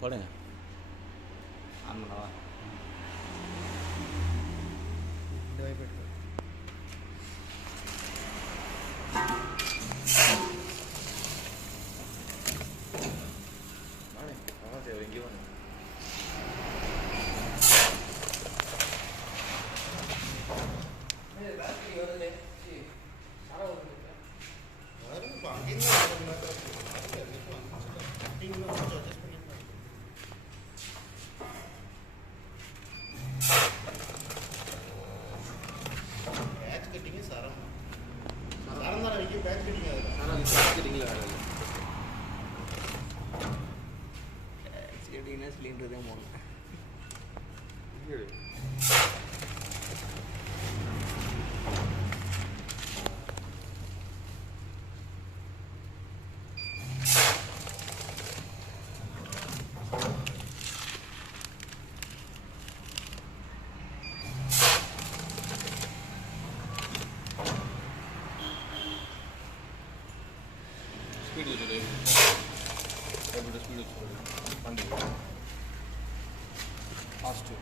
போடுங்க. ஆன் பண்ணவா? இந்த வாய்ப்பு எடுத்து வாங்க. அதான் தேவை இங்கே வாங்க. சிலிண்டர் தான் போகணும். ஸ்பீடு வச்சுடு. எப்படி ஸ்பீடு வச்சு வண்டி ஃபாஸ்ட்டு.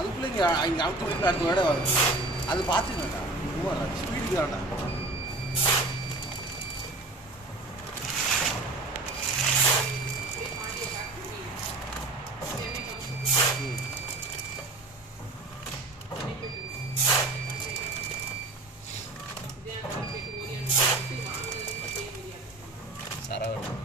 அதுக்குள்ளே இங்கே அவுத்து வீட்டில் அடுத்த விட வரும். அது பார்த்துக்கோங்க. ஸ்பீடுக்கு வேண்டாம். சரவணன்